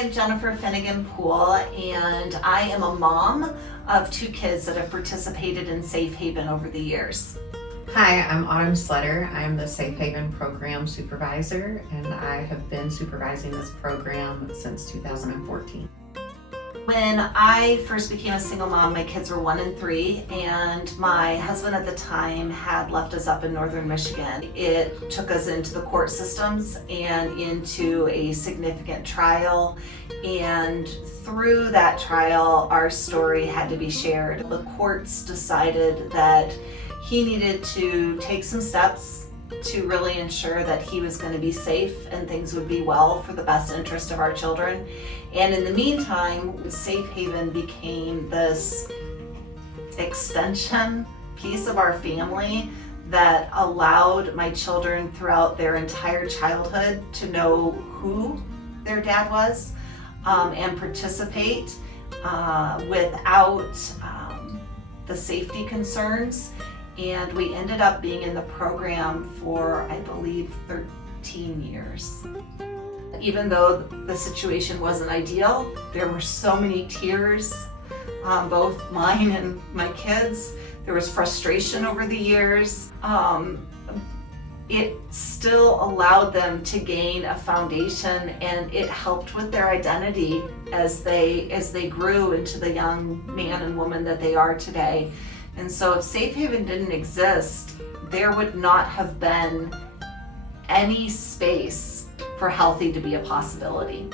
I'm Jennifer Finegan Poole, and I am a mom of 2 kids that have participated in Safe Haven over the years. Hi, I'm Sleder. I'm the Safe Haven Program Supervisor, and I have been supervising this program since 2014. When I first became a single mom, my kids were 1 and 3, and my husband at the time had left us up in northern Michigan. It took us into the court systems and into a significant trial, and through that trial, our story had to be shared. The courts decided that he needed to take some steps to really ensure that he was going to be safe and things would be well for the best interest of our children. And in the meantime, Safe Haven became this extension piece of our family that allowed my children throughout their entire childhood to know who their dad was and participate without the safety concerns. And we ended up being in the program for, I believe, 13 years. Even though the situation wasn't ideal, there were so many tears, both mine and my kids. There was frustration over the years. It still allowed them to gain a foundation, and it helped with their identity as they grew into the young man and woman that they are today. And so if Safe Haven didn't exist, there would not have been any space for healthy to be a possibility.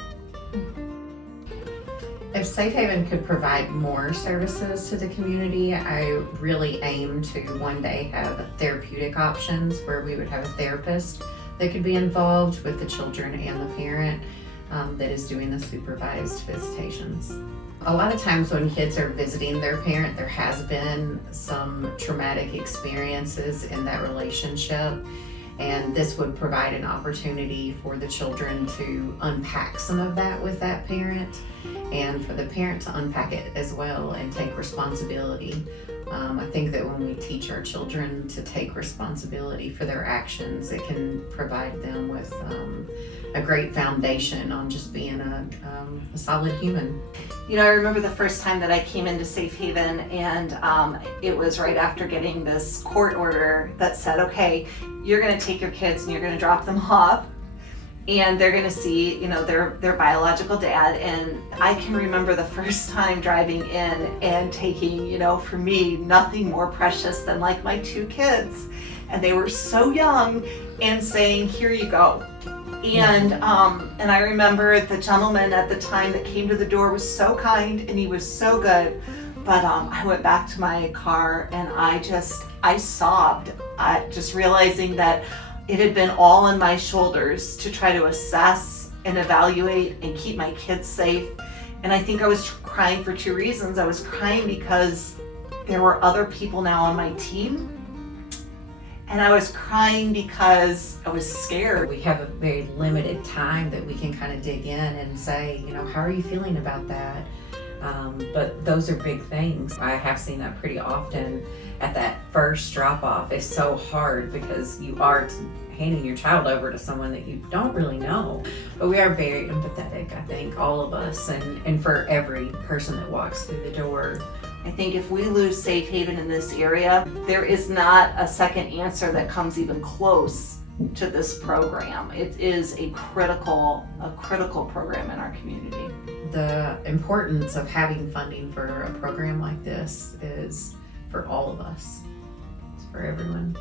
If Safe Haven could provide more services to the community, I really aim to one day have therapeutic options where we would have a therapist that could be involved with the children and the parent that is doing the supervised visitations. A lot of times when kids are visiting their parent, there has been some traumatic experiences in that relationship, and this would provide an opportunity for the children to unpack some of that with that parent, and for the parent to unpack it as well and take responsibility. I think that when we teach our children to take responsibility for their actions, it can provide them with a great foundation on just being a solid human. You know, I remember the first time that I came into Safe Haven, and it was right after getting this court order that said, okay, you're going to take your kids and you're going to drop them off, and they're going to see, you know, their biological dad. And I can remember the first time driving in and taking, you know, for me, nothing more precious than like my 2 kids, and they were so young, and saying, here you go. And I remember the gentleman at the time that came to the door was so kind and he was so good. But I went back to my car and I sobbed, just realizing that it had been all on my shoulders to try to assess and evaluate and keep my kids safe. And I think I was crying for 2 reasons. I was crying because there were other people now on my team, and I was crying because I was scared. We have a very limited time that we can kind of dig in and say, you know, how are you feeling about that? But those are big things. I have seen that pretty often at that first drop off. It's so hard because you are handing your child over to someone that you don't really know. But we are very empathetic, I think, all of us, and for every person that walks through the door. I think if we lose Safe Haven in this area, there is not a second answer that comes even close to this program. It is a critical program in our community. The importance of having funding for a program like this is for all of us. It's for everyone.